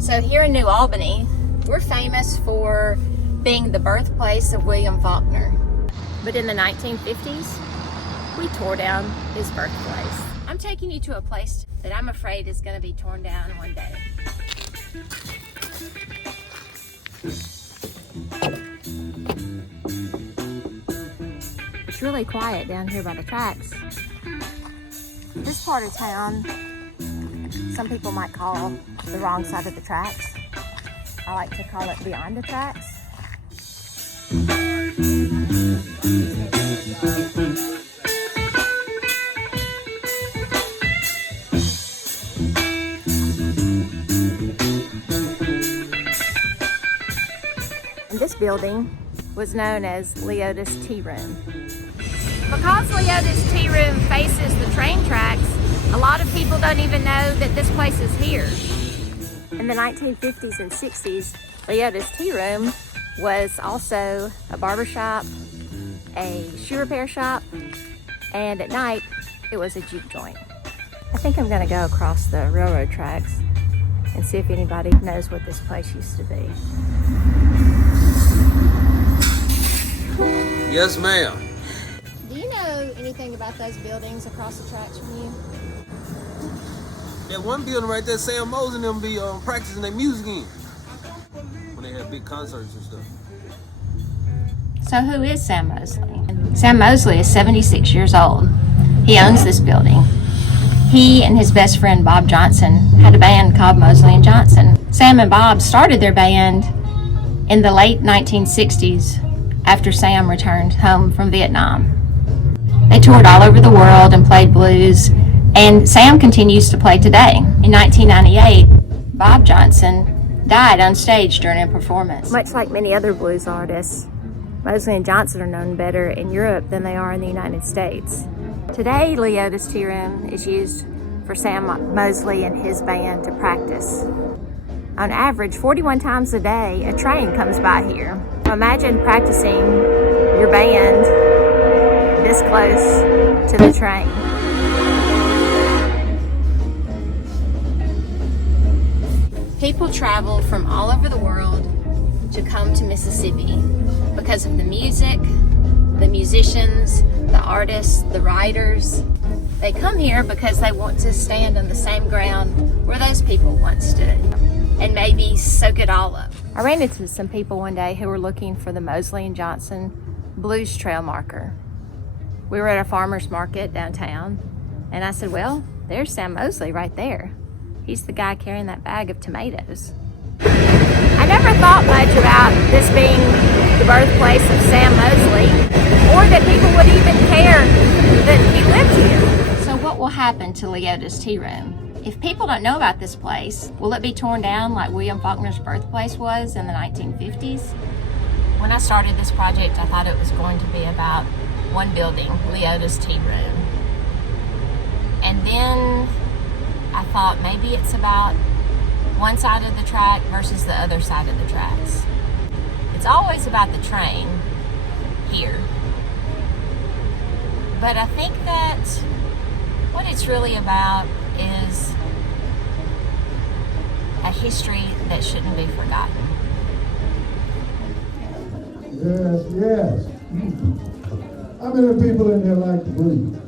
So here in New Albany, we're famous for being the birthplace of William Faulkner. But in the 1950s, we tore down his birthplace. I'm taking you to a place that I'm afraid is going to be torn down one day. It's really quiet down here by the tracks. This part of town, some people might call the wrong side of the tracks. I like to call it beyond the tracks. And this building was known as Leota's Tea Room. Because Leota's Tea Room faces the train tracks, a lot of people don't even know that this place is here. In the 1950s and 60s, Leota's Tea Room was also a barber shop, a shoe repair shop, and at night, it was a juke joint. I think I'm gonna go across the railroad tracks and see if anybody knows what this place used to be. Yes, ma'am. Do you know anything about those buildings across the tracks from you? That one building right there, Sam Mosley and them be practicing their music in. When they have big concerts and stuff. So who is Sam Mosley? Sam Mosley is 76 years old. He owns this building. He and his best friend Bob Johnson had a band called Mosley Johnson. Sam and Bob started their band in the late 1960s after Sam returned home from Vietnam. They toured all over the world and played blues, and Sam continues to play today. In 1998, Bob Johnson died on stage during a performance. Much like many other blues artists, Mosley and Johnson are known better in Europe than they are in the United States. Today, Leota's Tea Room is used for Sam Mosley and his band to practice. On average, 41 times a day, a train comes by here. Imagine practicing your band this close to the train. People travel from all over the world to come to Mississippi because of the music, the musicians, the artists, the writers. They come here because they want to stand on the same ground where those people once stood and maybe soak it all up. I ran into some people one day who were looking for the Mosley and Johnson Blues Trail marker. We were at a farmer's market downtown, and I said, well, there's Sam Mosley right there. He's the guy carrying that bag of tomatoes. I never thought much about this being the birthplace of Sam Mosley, or that people would even care that he lived here. So what will happen to Leota's Tea Room? If people don't know about this place, will it be torn down like William Faulkner's birthplace was in the 1950s? When I started this project, I thought it was going to be about one building, Leota's Tea Room. And then I thought maybe it's about one side of the track versus the other side of the tracks. It's always about the train here. But I think that what it's really about is a history that shouldn't be forgotten. Yes, yes. How many people in here like to breathe?